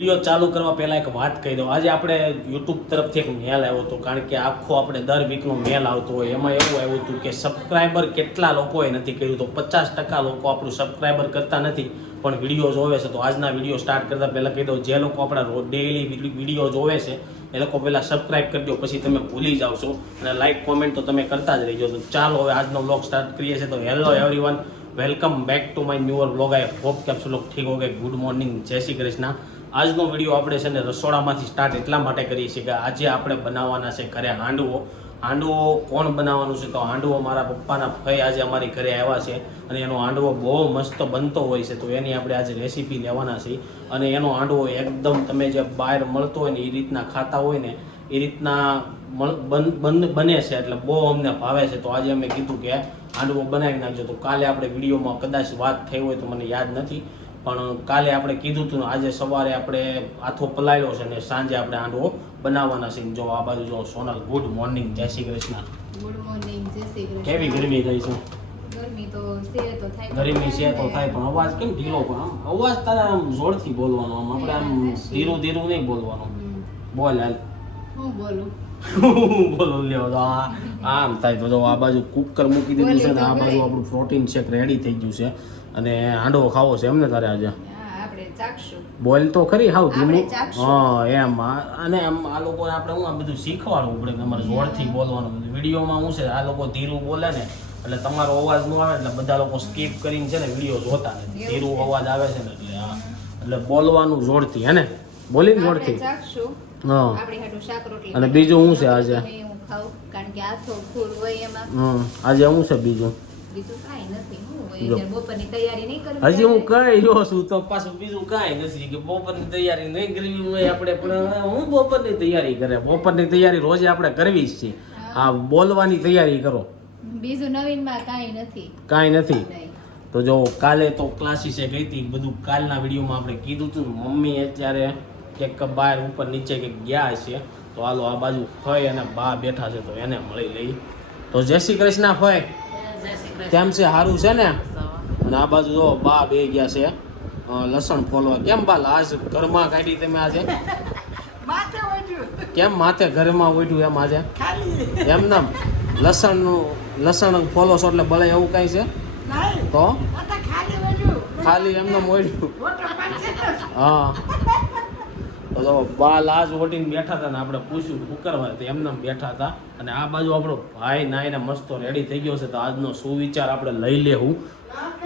Video ચાલુ કરવા પહેલા એક વાત કહી દઉં. આજે આપણે યુટ્યુબ તરફથી એક મેલ આવ્યો હતો, કારણ કે આખો આપણે દર વીકનો મેલ આવતો હોય. એમાં એવું આવ્યું હતું કે સબસ્ક્રાઈબર કેટલા લોકોએ નથી કર્યું? તો પચાસ ટકા લોકો આપણું સબસ્ક્રાઈબર કરતા નથી, પણ વીડિયો જોવે છે. તો આજના વીડિયો સ્ટાર્ટ કરતાં પહેલાં કહી દઉં, જે લોકો આપણા ડેઈલી વીડિયો જોવે છે, એ લોકો પહેલાં સબસ્ક્રાઈબ કરજો પછી તમે ભૂલી જાઓ છો. અને લાઇક કોમેન્ટ તો તમે કરતા જ રહીજો. તો ચાલો હવે આજનો બ્લોગ સ્ટાર્ટ કરીએ છીએ. તો hello everyone welcome back to my newer blog I hope કે આપ લોકો ઠીક હો ગુડ મોર્નિંગ જય શ્રી કૃષ્ણ. આજનો વીડિયો આપણે છે ને રસોડામાંથી સ્ટાર્ટ એટલા માટે કરીએ છીએ કે આજે આપણે બનાવવાના છે ઘરે હાંડવો. હાંડવો કોણ બનાવવાનું છે? તો હાંડવો મારા પપ્પાના ફઈ આજે અમારી ઘરે આવ્યા છે અને એનો હાંડવો બહુ મસ્ત બનતો હોય છે. તો એની આપણે આજે રેસીપી લેવાના છે. અને એનો હાંડવો એકદમ તમે જે બહાર મળતો હોય ને એ રીતના ખાતા હોય ને એ રીતના બને છે એટલે બહુ અમને ભાવે છે. તો આજે અમે કીધું કે હાંડવો બનાવી નાખજો. તો કાલે આપણે વિડીયોમાં કદાચ વાત થઈ હોય તો મને યાદ નથી. પણ કાલે આપણે કીધું હતું આજે સવારે આપણે આથો પલાળ્યો છે ને સાંજે આપણે આંડવો બનાવવાના છે જો આ બાજુ જો સોનલ ગુડ મોર્નિંગ જય શ્રી કૃષ્ણ. ગુડ મોર્નિંગ જય શ્રી કૃષ્ણ. કેવી ગરમી ગઈ છે? ગરમી તો છે તો થાય ગરમી છે તો થાય પણ અવાજ કેમ ઢીલો પણ અવાજ તારે આમ જોરથી બોલવાનો આમ આપણે આમ ધીરું ધીરું નહીં બોલવાનું. બોલ હાલ. હું બોલું? બોલો લ્યો આમ થાય તો જો આ બાજુ કુકર મૂકી દીધું છે ને આ બાજુ આપણું પ્રોટીન શેક રેડી થઈ ગયું છે. અને હાંડવો ખાવો છે એમને તારે આજે? હા બોલ તો ખરી હાવ ધીમું. હા એમ અને આમ આ લોકો આપણે હું આ બધું શીખવાડવું પડે કે અમારે જોરથી બોલવાનું બધું. વિડીયોમાં શું છે આ લોકો ધીરું બોલે ને એટલે તમારો અવાજ ન આવે એટલે બધા લોકો સ્કીપ કરીને છે ને વીડિયો જોતા ને ધીરું અવાજ આવે છે ને એટલે હા એટલે બોલવાનું જોરથી હે ને? બોલીને જોરથી. હા. અને બીજું શું છે આજે? આજે હું એમાં છે બીજું? બીજું કાંઈ નથી. હજી હું કઈ રહ્યો છું તો પાછું બીજું કઈ નથી કે બપોરની તૈયારી નહીં કરવી હોય આપણે પણ હું બપોરની તૈયારી કરે. બપોરની તૈયારી રોજે આપણે કરવી જ છે. આ બોલવાની તૈયારી કરો. બીજું નવીનમાં કાંઈ નથી. કાંઈ નથી. તો જો કાલે તો ક્લાસીસે ગઈ હતી બધું કાલના વિડીયોમાં આપણે કીધું હતું મમ્મી અત્યારે ક્યાંક બહાર ઉપર નીચે કે ગયા છે તો હાલો આ બાજુ ફય અને બા બેઠા છે તો એને મળી લઈ. તો જય શ્રી કૃષ્ણ ફઈ. કેમ છે? સારું છે ને? અને આ બાજુ જો બા બે ગયા છે. લસણ ફોલવા. કેમ બા લાશ ઘરમાં કાઢી તમે આજે? કેમ માથે ઘરમાં ઉઠ્યું એમ આજે? એમ નામ? લસણ લસણ ફોલો છો એટલે ભલે એવું કઈ છે? તો? ખાલી એમને મોડ્યું હા. તો બા લાજ ઓટીને બેઠા હતા ને આપણે પૂછ્યું શું કરવા તો એમને બેઠા હતા. અને આ બાજુ આપણો ભાઈ નાઈને મસ્તો રેડી થઈ ગયો છે. તો આજનો સુવિચાર આપણે લઈ લેવું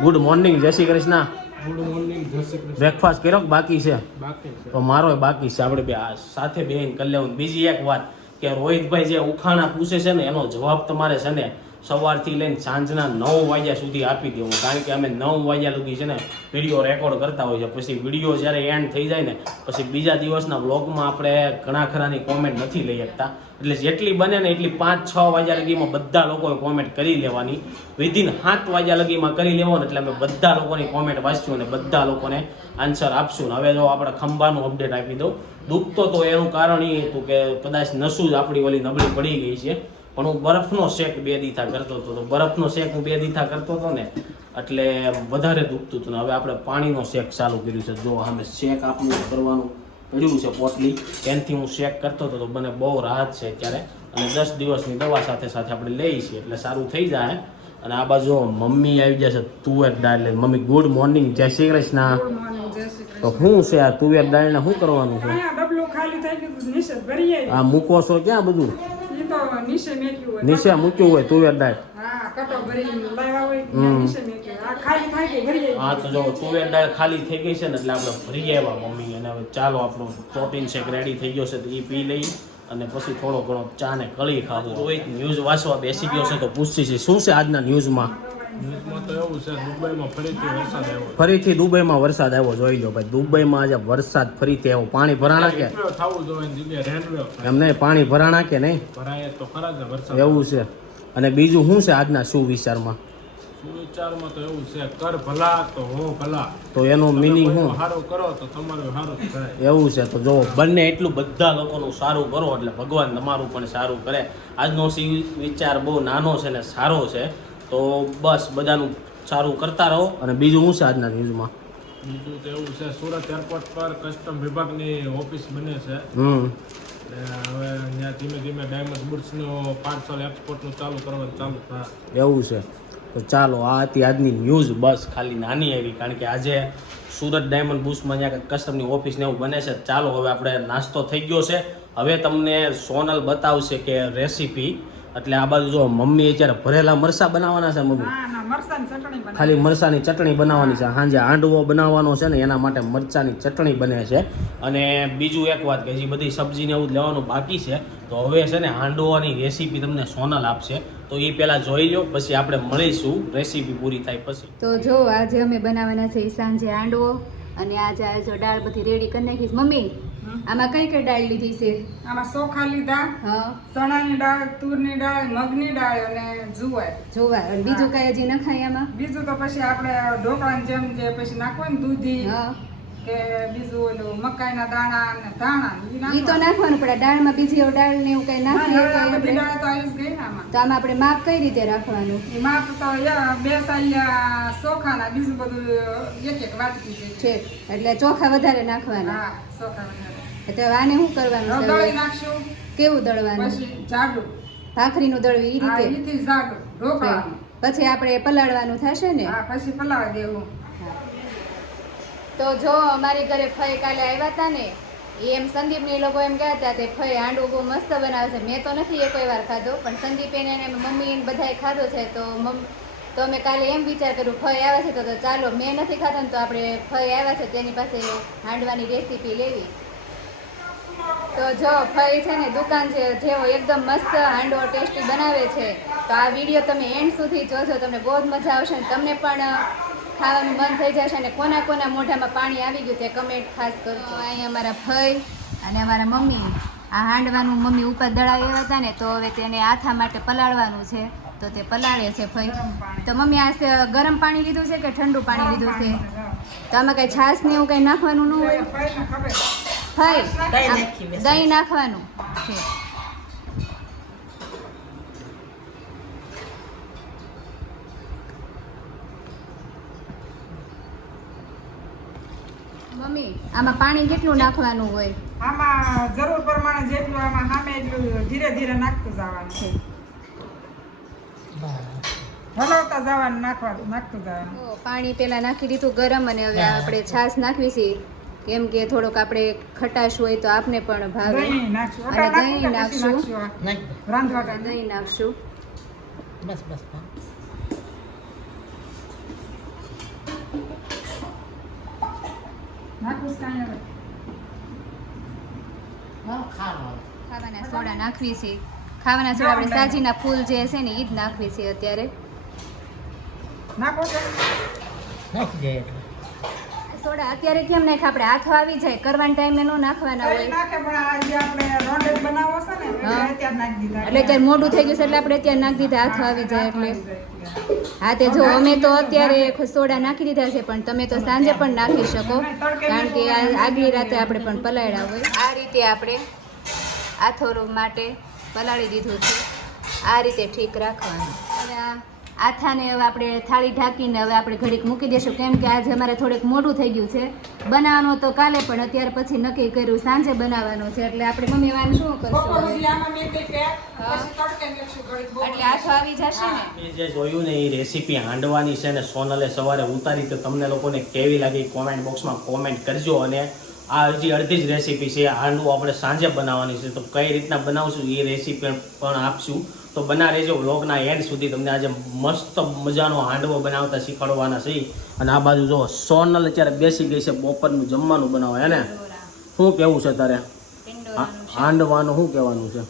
ગુડ મોર્નિંગ જય શ્રી કૃષ્ણ. ગુડ મોર્નિંગ જય શ્રી કૃષ્ણ. બ્રેકફાસ્ટ કર્યો બાકી છે? બાકી તો મારો બાકી છે. આપણે બે આ સાથે બેહીને કરી લેવું. બીજી એક વાત કે રોહિતભાઈ જે ઉખાણા પૂછે છે ને એનો જવાબ તમારે છે ને સવારથી લઈને સાંજના નવ વાગ્યા સુધી આપી દેવું કારણ કે અમે નવ વાગ્યા સુધી છે ને વીડિયો રેકોર્ડ કરતા હોય છે પછી વીડિયો જ્યારે એન્ડ થઈ જાય ને, પછી બીજા દિવસના વ્લોગમાં આપણે ઘણા ખરાની કોમેન્ટ નથી લઈ શકતા. એટલે જેટલી બને ને એટલી પાંચ છ વાગ્યા લગીમાં બધા લોકોએ કોમેન્ટ કરી લેવાની. વિધિન સાત વાગ્યા લગીમાં કરી લેવાનું એટલે અમે બધા લોકોની કોમેન્ટ વાંચ્યું અને બધા લોકોને આન્સર આપશું ને. હવે જો આપણે ખંભાનું અપડેટ આપી દઉં. દુખતો તો એનું કારણ એ હતું કે કદાચ નસું જ આપણી ઓલી નબળી પડી ગઈ છે. પણ હું બરફનો શેક બે દીથા કરતો હતો. તો બરફનો શેક હું બે દીથા કરતો હતો ને એટલે વધારે દુખતું હતું ને હવે આપણે પાણીનો શેક ચાલુ કર્યું છે. જો અમે શેક આપણું કરવાનું પડ્યું છે પોટલી એનથી હું શેક કરતો હતો તો મને બહુ રાહત છે અત્યારે. અને દસ દિવસની દવા સાથે સાથે આપણે લઈએ છીએ એટલે સારું થઈ જાય. અને આ બાજુ મમ્મી આવી જશે તુવેર દાળ મમ્મી ગુડ મોર્નિંગ જય શ્રી કૃષ્ણ. તો શું છે આ તુવેર દાળને શું કરવાનું છે? આ મૂકો છો ક્યાં બધું? નીચે મેક્યું હોય નીચે મૂક્યું હોય તુવેર દાળ. હા કટો ભરી લાવ્યા હોય હમ. નીચે મેક્યું આ ખાલી થઈ ગઈ ભરી આવી હા તો જો તુવેર દાળ ખાલી થઈ ગઈ છે ને એટલે આપણે ભરી આવ્યા મમ્મી. અને હવે ચાલો આપણો પ્રોટીન શેક રેડી થઈ ગયો છે તો એ પી લઈ અને પછી થોડો ઘણો ચા ને કળી ખાવું રોહિત ન્યૂઝ વાંચવા બેસી ગયો છે તો પૂછતી છે શું છે આજના ન્યૂઝમાં ફરીથી દુબઈમાં વરસાદ આવ્યો જોઈ લો ભાઈ. દુબઈમાં આજે વરસાદ ફરીથી આવ્યો. પાણી ભરાણા કે? રેનવેવ થવું જોઈએ એની જગ્યાએ રેનવેવ થાય. એમ નહીં પાણી ભરાણા કે નહીં? એવું છે. અને બીજું શું છે આજના સુવિચારમાં? તો એવું છે કર ભલા તો હો ભલા. તો એનો મિનિંગ હું સારું કરો તો તમારું સારું થાય. એવું છે. તો જો બંને એટલું બધા લોકોનું સારું કરો એટલે ભગવાન તમારું પણ સારું કરે. આજનો વિચાર બહુ નાનો છે ને સારો છે. તો બસ બધાનું સારું કરતા રહો. અને બીજું શું છે આજના ન્યૂઝમાં? બીજું તો એવું છે સુરત એરપોર્ટ પર કસ્ટમ વિભાગની ઓફિસ બને છે. હમ. હવે ત્યાં ધીમે ધીમે ડાયમંડ બુટ્સનો પાર્સલ એક્સપોર્ટનું ચાલુ કરવાનું ચાલુ થાય. એવું છે. તો ચાલો આ હતી આજની ન્યૂઝ. બસ ખાલી નાની આવી કારણ કે આજે સુરત ડાયમંડ બુટ્સમાં જ્યાં કસ્ટમની ઓફિસ ને એવું બને છે. ચાલો હવે આપણે નાસ્તો થઈ ગયો છે. હવે તમને સોનલ બતાવશે કે રેસીપી એટલે આ બાજુ જો મમ્મી અત્યારે ભરેલા મરસા બનાવવાના છે મમ્મી. ના ના મરચાંની ચટણી ખાલી મરસાની ચટણી બનાવવાની છે. સાંજે હાંડવો બનાવવાનો છે ને એના માટે મરચાની ચટણી બને છે. અને બીજું એક વાત કે હજી બધી સબ્જીને એવું લેવાનું બાકી છે. તો હવે છે ને હાંડવાની રેસીપી તમને સોનલ આપશે. તો એ પહેલાં જોઈ લો પછી આપણે મળીશું. રેસીપી પૂરી થાય પછી. તો જો આજે અમે બનાવવાના છે ઈ સાંજે હાંડવો અને આજે આ દાળ બધી રેડી કરી નાખીશ મમ્મી. આમાં કઈ કઈ દાળ લીધી છે? આમાં ચોખા લીધા હા. ચણાની દાળ તુરની દાળ મગની દાળ અને જુવાર. જુવાર. અને બીજું કઈ હજી નખાય આમાં? બીજું તો પછી આપણે ઢોકળાની જેમ જે પછી નાખવું ને દૂધી કે બીજું ઓલું મકાઈના દાણા અને ધાણા ઈ તો નાખવાનું. પડે દાળમાં બીજી એવું દાળ ને એવું કઈ નાખીએ તો આમાં. આપણે માપ કઈ રીતે રાખવાનું? માપ તો બે સાલિયા ચોખાના બીજું બધું એક એક વાટકી છે એટલે ચોખા વધારે નાખવાના. હા ચોખા વધારે. તો આને શું કરવાનું દળી? નાખશું. કેવું દળવાનું? પછી જાડું. ભાખરીનું દળવી હા રીતે? જાડું. પછી આપણે પલાળવાનું થશે ને? હા પછી પલાળી દેવું. તો જો અમારી ઘરે ફઈ કાલે આવ્યા હતા ને એમ સંદીપ ને એ લોકો એમ કહેતા હતા કે ફઈ હાંડવો બહુ મસ્ત બનાવે છે. મેં તો નથી એ કોઈ વાર ખાધો પણ સંદીપ એને એને મમ્મી એને બધાએ ખાધો છે તો મમ્મી તો અમે કાલે એમ વિચાર કર્યું ફઈ આવે છે તો તો ચાલો મેં નથી ખાધો ને તો આપણે ફઈ આવ્યા છે તેની પાસે હાંડવાની રેસીપી લેવી. તો જો ફરી છે ને, દુકાન છે જેવો એકદમ મસ્ત હાંડવો ટેસ્ટી બનાવે છે, તો આ વીડિયો તમે એન્ડ સુધી જોજો, તમને બહુ જ મજા આવશે અને તમને પણ ખાવાનું મન થઈ જશે અને કોના કોના મોઢામાં પાણી આવી ગયું તે કમેન્ટ ખાસ કરજો. અહીં અમારા ભાઈ અને અમારા મમ્મી, આ હાંડવાનું મમ્મી ઉપર દળાવી હતા ને, તો હવે તેને આથા માટે પલાળવાનું છે, તો તે પલાળે છે ભાઈ. તો મમ્મી આ ગરમ પાણી લીધું છે કે ઠંડુ પાણી લીધું છે? તો આમાં કાંઈ છાશ ને એવું કાંઈ નાખવાનું ન હોય? ફઈને દહીં નાખવાનું છે. મમ્મી આમાં પાણી કેટલું નાખવાનું હોય? આમાં જરૂર પ્રમાણે જેટલું આમાં સામે એટલું ધીરે ધીરે નાખતું જવાનું છે. હલાવતા જવાનું નાખવાનું નાખતું જવાનું. પાણી પેલા નાખી દીધું ગરમ અને હવે આપણે છાશ નાખવી છે. કેમ કે થોડોક આપણે ખટાશ હોય તો આપને પણ ભાવે. દહીં નાખશું. અને દહીં નાખશું. દહીં નાખશું. બસ બસ. ખાવાના. સોડા નાખવી છે. ખાવાના સોડા આપણે સાજીના ફૂલ જે છે ને એ જ નાખવી છે અત્યારે. નાખો નાખી જાય એટલે. સોડા અત્યારે કેમ નાખ આપણે હાથો આવી જાય કરવાના ટાઈમે ન નાખવાના હોય. નાખે પણ આજે આપણે રોંઢેજ બનાવો છે ને. અત્યારે નાખી દીધા. એટલે અત્યારે મોડું થઈ ગયું છે એટલે આપણે અત્યારે નાખી દીધા હાથો આવી જાય એટલે. હા તે જો અમે તો અત્યારે સોડા નાખી દીધા છે પણ તમે તો સાંજે પણ નાખી શકો કારણ કે આ આગલી રાતે આપણે પણ પલાળ્યા હોય. આ રીતે આપણે આથોરો માટે પલાળી દીધું છે. આ રીતે ઠીક રાખવાનું. અને આ આથાને હવે આપણે થાળી ઢાંકીને હવે આપણે ઘડીક મૂકી દઈશું કેમ કે આજે અમારે થોડુંક મોડું થઈ ગયું છે. બનાવવાનું તો કાલે પણ અત્યાર પછી નક્કી કર્યું સાંજે બનાવવાનું છે. એટલે આપણે મમ્મી વાન શું કરશું. એટલે આથો આવી જશે ને? જે જોયું ને એ રેસીપી હાંડવાની છે ને સોનલે સવારે ઉતારી તો તમને લોકોને કેવી લાગી કોમેન્ટ બોક્સમાં કોમેન્ટ કરજો અને આ હજી અડધી જ રેસીપી છે. હાંડવું આપણે સાંજે બનાવવાની છે. તો કઈ રીતના બનાવશું એ રેસીપી પણ આપશું. તો બના રહેજો વ્લોગના એન્ડ સુધી તમને આજે મસ્ત મજાનો હાંડવો બનાવતા શીખવાડવાના છે. અને આ બાજુ જો સોનલ અત્યારે બેસી ગઈ છે બપોરનું જમવાનું બનાવે હે ને? શું કેવું છે તારે. હાંડવાનું શું કહેવાનું છે.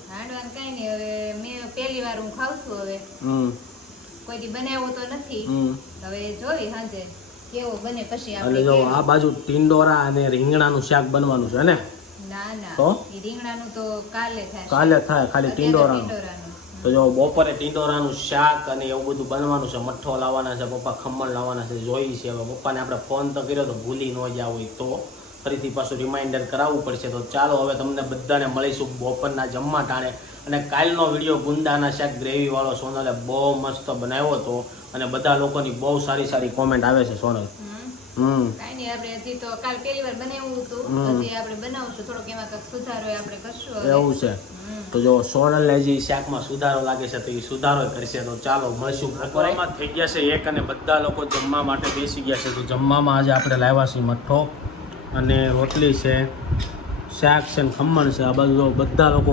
આ બાજુ ટીંડોરા અને રીંગણાનું શાક બનવાનું છે ને? કાલે થાય. ખાલી ટીંડોરાનું. તો જો બપોરે ટીંડોરાનું શાક અને એવું બધું બનવાનું છે, મઠ્ઠો લાવવાના છે, પપ્પા ખમણ લાવવાના છે, જોઈ છે. હવે પપ્પાને આપણે ફોન તો કર્યો તો ભૂલી ન જ્યાં હોય તો. ફરીથી પાછું રિમાઇન્ડર કરાવવું પડશે. તો ચાલો હવે તમને બધાને મળીશું બપોરના જમવા ટાણે. અને કાલનો વીડિયો ગુંદાના શાક ગ્રેવીવાળો સોનલે બહુ મસ્ત બનાવ્યો હતો. અને બધા લોકોની બહુ સારી સારી કોમેન્ટ આવે છે સોનલ. કાંઈ નહીં આપણે હજી તો કાલ પહેલી વાર બનાવ્યું હતું. હમ. હજી આપણે બનાવશું થોડોક એમાં કંઈક સુધારો આપણે કરશું એવું છે. તો જો સોનલને જે શાકમાં સુધારો લાગે છે તો એ સુધારો કરશે. તો ચાલો મળશું. બપોરમાં થઈ ગયા છે એક અને બધા લોકો જમવા માટે બેસી ગયા છે. તો જમવામાં આજે આપણે લાવ્યા છીએ મઠ્ઠો અને રોટલી છે શાક છે ને ખમણ છે. આ બાજુ બધા લોકો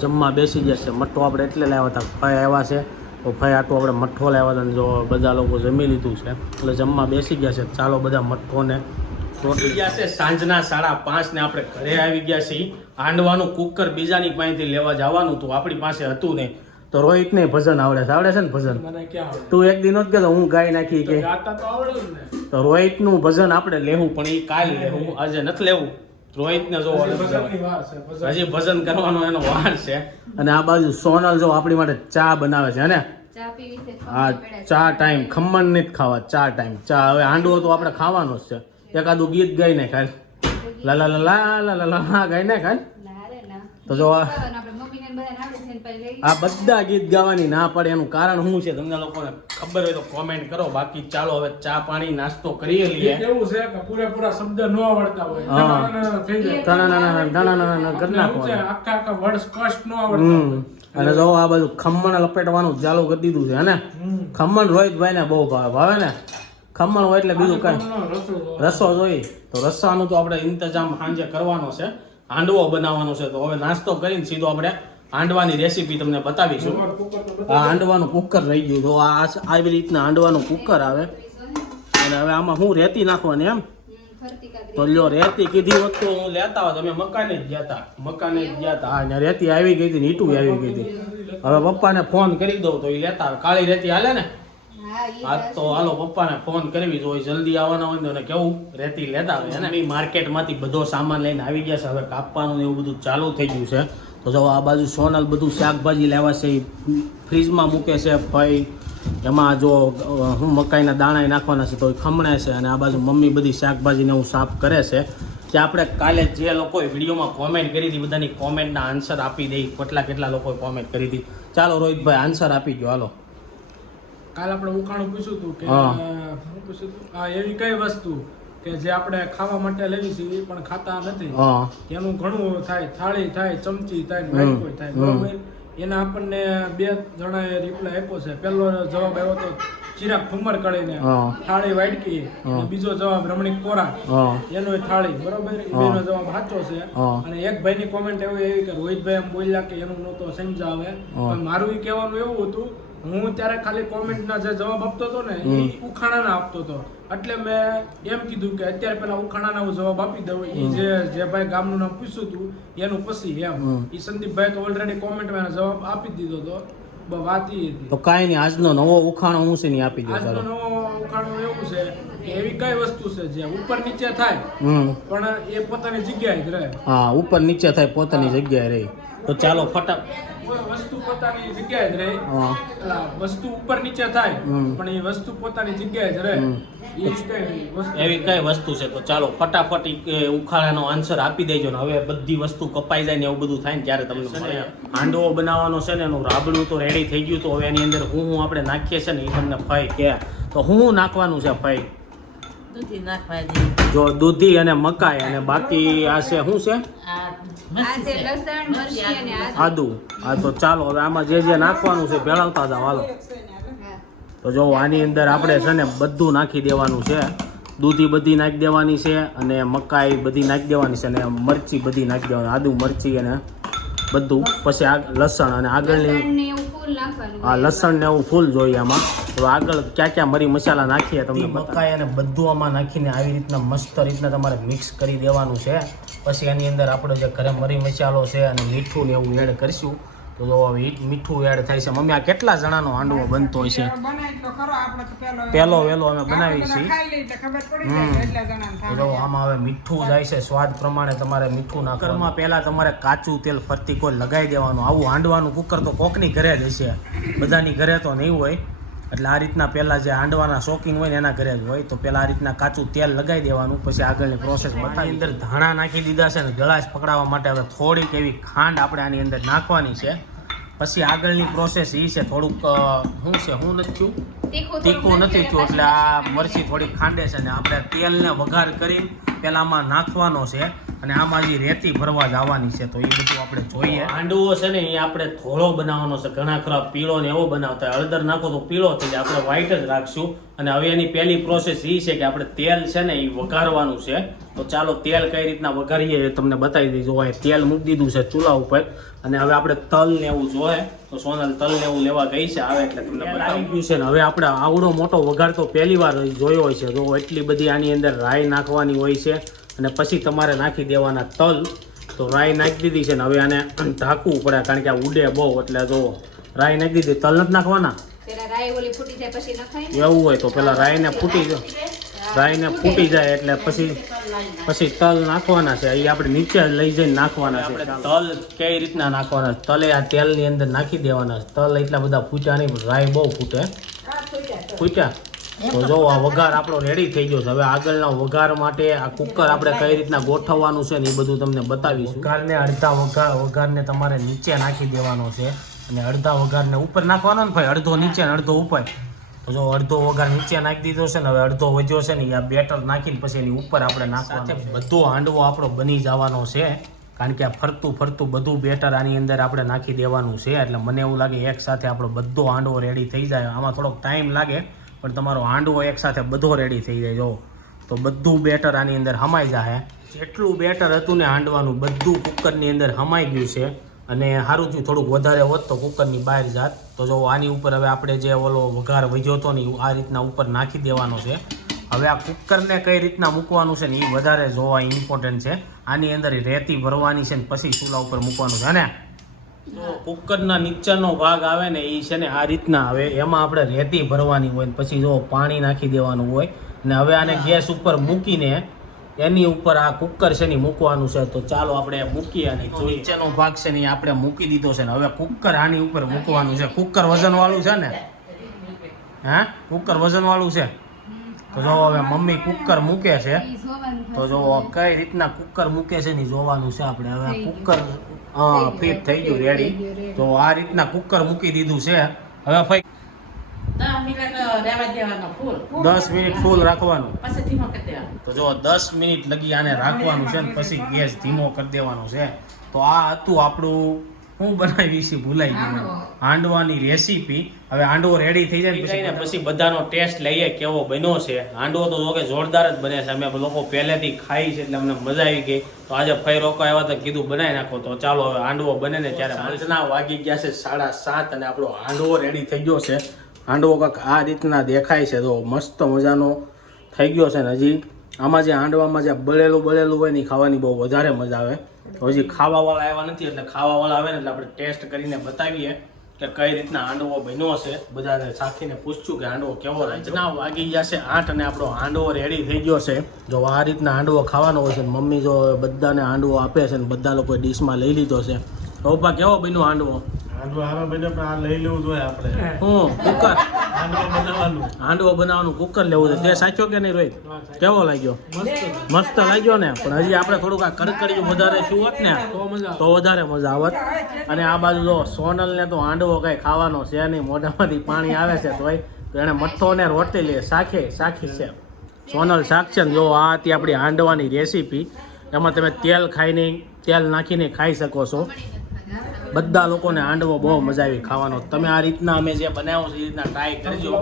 જમવા બેસી ગયા છે. મઠ્ઠો આપણે એટલે લાવ્યા હતા. ફાઈ આવ્યા છે. તો ભાઈ આટલું આપણે મઠ્ઠો લાવ્યા હતા જો બધા લોકો જમી લીધું છે. એટલે જમવા બેસી ગયા છે. ચાલો બધા મઠ્ઠોને રોટી. ગયા છે સાંજના સાડા પાંચ ને આપણે ઘરે આવી ગયા છીએ. હાંડવાનું કુકર બીજાની પાસેથી લેવા જવાનું હતું આપણી પાસે હતું નહીં. તો રોહિતને ભજન આવડે છે. આવડે છે ને ભજન? તું એક દિન જ કહેતો હું ગાઈ નાખી કે. તો આવડે જ રોહિતનું ભજન આપણે લેવું પણ એ કાલ લેવું. આજે નથી લેવું. રોહિતને જો હજી ભજન. કરવાનો એનો વાર છે. અને આ બાજુ સોનલ જો આપણી માટે ચા બનાવે છે ને? હા ચા ટાઈમ ખમણ નથી ખાવા ચા ટાઈમ. ચા હવે હાંડવો તો આપણે ખાવાનો જ છે. એકાદું ગીત ગાઈને ખાય. લા લા લા લા લા લા ગાઈને ખાય તો જો આ- બધા ગીત ગાવાની ના પડે એનું કારણ શું છે? તમને લોકોને ખબર હોય તો કોમેન્ટ કરો. બાકી ચાલો હવે ચા પાણી નાસ્તો કરીએ લઈએ. એવું છે કે પૂરેપૂરા શબ્દ ન આવડતા હોય. આખા આખા વર્ડ સ્પષ્ટ ન આવડતા અને જો આ બાજુ ખમણ લપેટવાનું ચાલુ કરી દીધું છે હે. ખમણ રોહિતભાઈ ને બહુ ભાવે ભાવે ને? ખમણ હોય એટલે બીજું કઈ. રસો જોઈ. તો રસાનું તો આપણે ઇંતજામ સાંજે કરવાનો છે. હાંડવો બનાવવાનો છે. તો હવે નાસ્તો કરીને સીધો આપણે હાંડવાની રેસીપી તમને બતાવીશું. આ હાંડવાનું કુકર રહી ગયું. તો આ આવી રીતના હાંડવાનું કુકર આવે. અને હવે આમાં હું રેતી નાખવાની એમ. તો લ્યો રેતી કીધી હોત તો હું લેતા હોત. અમે મકાને જ ગયા હતા મકાને જ ગયા હતા હા રેતી આવી ગઈ હતી ને ઈટું આવી ગઈ હતી. હવે પપ્પાને ફોન કરી દઉં તો એ લેતા આવે. કાળી રેતી હાલે ને? હા તો હાલો પપ્પાને ફોન કરવી જોઈએ. જલ્દી આવવાના હોય ને એને કેવું? રેતી લેતા આવે અને માર્કેટમાંથી બધો સામાન લઈને આવી ગયા છે. હવે કાપવાનું ને એવું બધું ચાલુ થઈ ગયું છે. તો જો આ બાજુ સોનલ બધું શાકભાજી લેવા છે ફ્રીજમાં મૂકે છે ભાઈ એમાં જો હું મકાઈના દાણા નાખવાના છે તો એ ખમણે છે અને આ બાજુ મમ્મી બધી શાકભાજીને હું સાફ કરે છે. કે આપણે કાલે જે લોકોએ વિડીયોમાં કોમેન્ટ કરી હતી બધાની કોમેન્ટના આન્સર આપી દઈ કેટલા કેટલા લોકોએ કોમેન્ટ કરી હતી. ચાલો રોહિતભાઈ આન્સર આપી દો હાલો. કાલ આપણે ઉખાણું પૂછ્યું હતું કે હા. પૂછ્યું હતું? એવી કઈ વસ્તુ? કે જે આપણે ખાવા માટે લેવી છે એ પણ ખાતા નથી. એનું ઘણું થાય થાળી થાય ચમચી થાય કોઈ થાય. બરોબર? એના આપણને બે જણાએ રિપ્લાય આપ્યો છે. પહેલો જવાબ આવ્યો તો ચિરાગ ઠુમર કરીને થાળી વાટકી બીજો જવાબ રમણીક કોરા એનો થાળી. બરોબર? એ બેનો જવાબ સાચો છે. અને એક ભાઈની કોમેન્ટ એવી એવી કે રોહિતભાઈ એમ બોલ્યા કે એનું નહોતો સમજાવે. મારું ઈ કહેવાનું એવું હતું હું ત્યારે ખાલી કોમેન્ટના જે જવાબ આપતો હતો ને એ ઉખાણા ઉખાણાના આપતો હતો. એટલે મેં એમ કીધું કે અત્યારે પેલા ઉખાણાના હું જવાબ આપી દઉં. એ જે જે ભાઈ ગામનું નામ પૂછ્યું હતું એનું પછી એમ. એ સંદીપભાઈ તો ઓલરેડી કોમેન્ટમાં એનો જવાબ આપી દીધો હતો વાત એ હતી. તો કાંઈ નહીં આજનો નવો ઉખાણો હું છે નહીં આપી દો આજનો નવો ઉખાણું એવું છે કે એવી કઈ વસ્તુ છે જે ઉપર નીચે થાય પણ એ પોતાની જગ્યાએ જ રહે. હા ઉપર નીચે થાય પોતાની જગ્યાએ રહે. તો ચાલો ફટા કોઈ વસ્તુ પોતાની જગ્યાએ જ રહે. વસ્તુ ઉપર નીચે થાય હમ. પણ એ વસ્તુ પોતાની જગ્યાએ જ રહે. એ જ કઈ એવી કઈ વસ્તુ છે? તો ચાલો ફટાફટ ઉખાડાનો આન્સર આપી દેજો ને. હવે બધી વસ્તુ કપાઈ જાય ને એવું બધું થાય ને ત્યારે તમને મળે. હાંડવો બનાવવાનો છે ને એનું રાબડું તો રેડી થઈ ગયું તો હવે એની અંદર હું હું આપણે નાખીએ છે ને એ તમને ફાઈ કે. તો હું હું નાખવાનું છે ફાઈ? જો દૂધી અને મકાઈ અને બાકી આ છે શું છે? આદું આ મસ્તી છે છે. લસણ મરચી અને આદુ. આદુ. હા તો ચાલો હવે આમાં જે જે નાખવાનું છે ભેળવતા હતા હાલો. તો જો આની અંદર આપણે છે ને બધું નાખી દેવાનું છે. દૂધી બધી નાખી દેવાની છે અને મકાઈ બધી નાખી દેવાની છે અને મરચી બધી નાખી દેવાની. આદુ મરચી અને બધું. પછી આ લસણ અને આગળની આ લસણ ને એવું ફૂલ જોઈએ આમાં. તો આગળ ક્યાં ક્યાં મરી મસાલા નાખીએ તમને મકાઈ અને બધું આમાં નાખીને આવી રીતના મસ્ત રીતના તમારે મિક્સ કરી દેવાનું છે. પછી એની અંદર આપણે જે ઘરે મરી મસાલો છે અને મીઠું ને એવું એડ કરીશું. તો જો મીઠું એડ થાય છે. મમ્મી, આ કેટલા જણાનો હાંડવો બનતો હોય છે? બનાવી પહેલો વહેલો અમે બનાવીએ છીએ. જો આમાં હવે મીઠું જાય છે. સ્વાદ પ્રમાણે તમારે મીઠું ઘરમાં પહેલાં તમારે કાચું તેલ ફરતી કોઈ લગાવી દેવાનું. આવું હાંડવાનું કુકર તો કોકની ઘરે જ હશે. બધાની ઘરે તો નહીં હોય. એટલે આ રીતના પહેલાં જે હાંડવાના શોખીન હોય ને એના ઘરે જ હોય તો પહેલાં આ રીતના કાચું તેલ લગાવી દેવાનું પછી આગળની પ્રોસેસ બતાવી અંદર ધાણા નાખી દીધા છે ને ગળાશ પકડાવવા માટે હવે થોડીક એવી ખાંડ આપણે આની અંદર નાખવાની છે. પછી આગળની પ્રોસેસ એ છે થોડુંક શું છે હું નથી થયું? તીખું તીખું નથી થયું એટલે આ મરચી થોડી ખાંડે છે ને આપણે તેલને વઘાર કરી પહેલાંમાં આમાં નાખવાનો છે. અને આમાં જે રેતી ભરવા જવાની છે તો એ બધું આપણે જોઈએ. હાંડવો છે ને એ આપણે થોડો બનાવવાનો છે. ઘણા ખરા પીળો ને એવો બનાવતા હોય. હળદર નાખો તો પીળો થઈ જાય. આપણે વ્હાઈટ જ રાખશું. અને હવે એની પહેલી પ્રોસેસ એ છે કે આપણે તેલ છે ને એ વઘારવાનું છે. તો ચાલો તેલ કઈ રીતના વઘારીએ એ તમને બતાવી દઈશું. હોય તેલ મૂકી દીધું છે ચૂલા ઉપર. અને હવે આપણે તલ ને એવું જોઈએ. તો સોનલ તલ ને એવું લેવા ગઈ છે. આવે એટલે તમને બતાવી ગયું છે ને. હવે આપણે આવડો મોટો વઘાર તો પહેલી વાર જોયો હોય છે. તો એટલી બધી આની અંદર રાઈ નાખવાની હોય છે. અને પછી તમારે નાખી દેવાના તલ. તો રાઈ નાખી દીધી છે ને હવે આને ઢાંકવું પડે કારણ કે આ ઉડે બહુ એટલે જો રાઈ નાખી દીધી તલ નથી નાખવાના. પેલા રાઈ ઓલી ફૂટી જાય પછી નખાય ને? એવું હોય તો પેલા રાઈને ફૂટી જાય. રાઈને ફૂટી. જાય એટલે પછી પછી તલ નાખવાના છે. એ આપણે નીચે લઈ જઈને નાખવાના છે. તલ કઈ રીતના નાખવાના? છે? તલે આ તેલની અંદર નાખી દેવાના છે. તલ એટલા બધા ફૂટ્યા નહીં રાઈ બહુ ફૂટે. ફૂટ્યા? તો જો આ વઘાર આપણો રેડી થઈ ગયો છે. હવે આગળના વઘાર માટે આ કુકર આપણે કઈ રીતના ગોઠવવાનું છે ને એ બધું તમને બતાવીશું. વઘારને અડધા વઘાર વઘારને તમારે નીચે નાખી દેવાનો છે. અને અડધા વઘારને ઉપર નાખવાનો ને ભાઈ અડધો નીચે ને અડધો ઉપર. તો જો અડધો વઘાર નીચે નાખી દીધો છે ને હવે અડધો વધ્યો છે ને આ બેટર નાખીને પછી એની ઉપર આપણે નાખવાનો છે. બધો હાંડવો આપણો બની જવાનો છે. કારણ કે આ ફરતું ફરતું બધું બેટર આની અંદર આપણે નાખી દેવાનું છે. એટલે મને એવું લાગે એક સાથે આપણો બધો હાંડવો રેડી થઈ જાય. આમાં થોડોક ટાઈમ લાગે. પણ તમારો હાંડવો એકસાથે બધો રેડી થઈ જાય, જો. તો બધું બેટર આની અંદર હમાઈ જાય જેટલું બેટર હતું ને હાંડવાનું બધું કુકરની અંદર હમાઈ ગયું છે. અને સારું થયું, થોડુંક વધારે હોત તો કુકરની બહાર જાત. તો જો આની ઉપર હવે આપણે જે ઓલો વઘાર વધ્યો હતો ને આ રીતના ઉપર નાખી દેવાનો છે. હવે આ કુકરને કઈ રીતના મૂકવાનું છે ને એ વધારે જોવા ઇમ્પોર્ટન્ટ છે. આની અંદર રેતી ભરવાની છે ને, પછી ચૂલા ઉપર મૂકવાનું છે ને? કુકરના નીચેનો ભાગ આવે ને એ છે ને આ રીતના આવે. એમાં આપણે રેતી ભરવાની હોય ને પછી જો પાણી નાખી દેવાનું હોય ને હવે આને ગેસ ઉપર મૂકીને એની ઉપર આ કુકર છે ને મૂકવાનું છે. તો ચાલો આપણે મૂકીએ અને. નીચેનો ભાગ છે ને આપણે મૂકી દીધો છે ને હવે કુકર આની ઉપર મૂકવાનું છે. કુકર વજન વાળું છે ને? હા? કુકર વજન વાળું છે? તો જો હવે મમ્મી કુકર મૂકે છે. તો જો કઈ રીતના કુકર મૂકે છે ને જોવાનું છે આપણે. હવે કુકર હા ફિટ થઈ ગયું રેડી તો આ રીતના કુકર મૂકી દીધું છે. હવે ફઈ દસ મિનિટ ફૂલ રાખવાનું. તો જો દસ મિનિટ લગી આને રાખવાનું છે ને પછી ગેસ ધીમો કરી દેવાનો છે. તો આ હતું આપણું હું બનાવી છે ભૂલાઈ ગયું હાંડવાની રેસીપી હવે હાંડવો રેડી થઈ જાય પછી પછી બધાનો ટેસ્ટ લઈએ કેવો બન્યો છે. હાંડવો તો જોકે જોરદાર જ બને છે. અમે લોકો પહેલેથી ખાઈ છે એટલે અમને મજા આવી ગઈ. તો આજે ફઈ રોકો આવ્યા તો કીધું બનાવી નાખો. તો ચાલો હવે હાંડવો બને ને ત્યારે સાંજના વાગી ગયા છે સાડા સાત અને આપણો હાંડવો રેડી થઈ ગયો છે. હાંડવો કાંક આ રીતના દેખાય છે. તો મસ્ત મજાનો થઈ ગયો છે ને હજી. આમાં જે હાંડવામાં જે બળેલું બળેલું હોય ને ખાવાની બહુ વધારે મજા આવે. હજી ખાવાવાળા આવ્યા નથી એટલે ખાવાવાળા આવે ને એટલે આપણે ટેસ્ટ કરીને બતાવીએ કે કઈ રીતના હાંડવો બન્યો છે. બધાને સાથીને પૂછશું કે હાંડવો કેવો રાજના વાગી ગયા છે આઠ અને આપણો હાંડવો રેડી થઈ ગયો છે. જો આ રીતના હાંડવો ખાવાનો હોય છે મમ્મી જો બધાને હાંડવો આપે છે ને બધા લોકોએ ડીશમાં લઈ લીધો છે. પપ્પા કેવો બન્યો હાંડવો? હાંડવો હારો બને પણ આ લઈ લેવું જોઈએ આપણે. હું. કુકર? હાંડવો બનાવવાનું. હાંડવો બનાવવાનું કુકર લેવું છે. તે સાચ્યો કે નહીં રોહિત? કેવો લાગ્યો? મસ્ત. લાગ્યો ને? પણ હજી આપણે થોડુંક આ કડકડિયું વધારે શું હોત ને? તો વધારે મજા આવત અને આ બાજુ જો સોનલ ને તો હાંડવો કઈ ખાવાનો છે નહીં મોઢામાંથી પાણી આવે છે તોય તો એને મઠ્ઠો ને રોટી લે શાખે શાખી છે. સોનલ શાક છે ને જો આ હતી આપણી હાંડવાની રેસીપી. એમાં તમે તેલ ખાઈને તેલ નાખીને ખાઈ શકો છો. બધા લોકોને હાંડવો બહુ મજા આવી ખાવાનો. તમે આ રીતના અમે જે બનાવ્યો છે, એ રીતના ટ્રાય કરજો.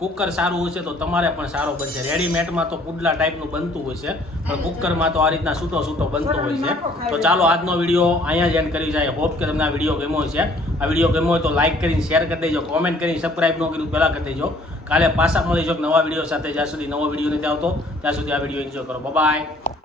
કુકર સારું હશે તો તમારે પણ સારો બનશે. રેડીમેડમાં તો પુડલા ટાઈપનું બનતું હોય છે, પણ કુકરમાં તો આ રીતના છૂટો છૂટો બનતો હોય છે. તો ચાલો આજનો વીડિયો અહીંયા જ એન્ડ કરી જાય હોપ કે તમને આ વીડિયો ગમ્યો છે આ વીડિયો ગમ્યો હોય તો લાઇક કરીને શેર કરી દેજો કોમેન્ટ કરીને સબસ્ક્રાઈબ ન કર્યું પહેલાં કરી દેજો. કાલે પાછા મળીશું જો નવા વીડિયો સાથે. જ્યાં સુધી નવો વીડિયો નથી આવતો, ત્યાં સુધી આ વીડિયો એન્જોય કરો. બાય